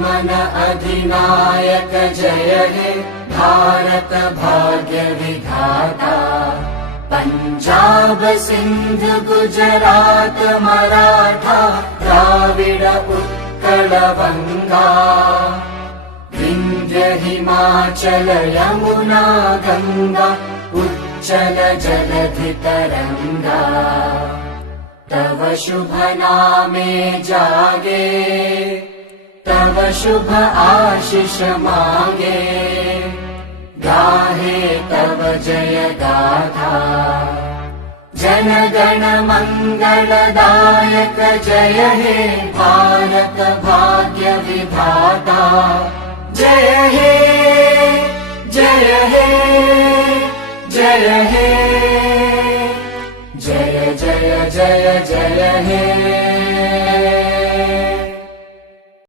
मन अधिनायक जय हे भारत भाग्य विधाता। पंजाब सिंध गुजरात मराठा द्राविड उत्कल बंगा। विंध्य हिमाचल यमुना गंगा उच्चल जलधि तरंगा। तव शुभ नामे जागे तव शुभ आशीष मांगे। गाहे तव जय गाथा जन गण मंगलदायक जय हे भारत भाग्य विधाता। जय हे जय हे जय हे जय जय जय जय हे।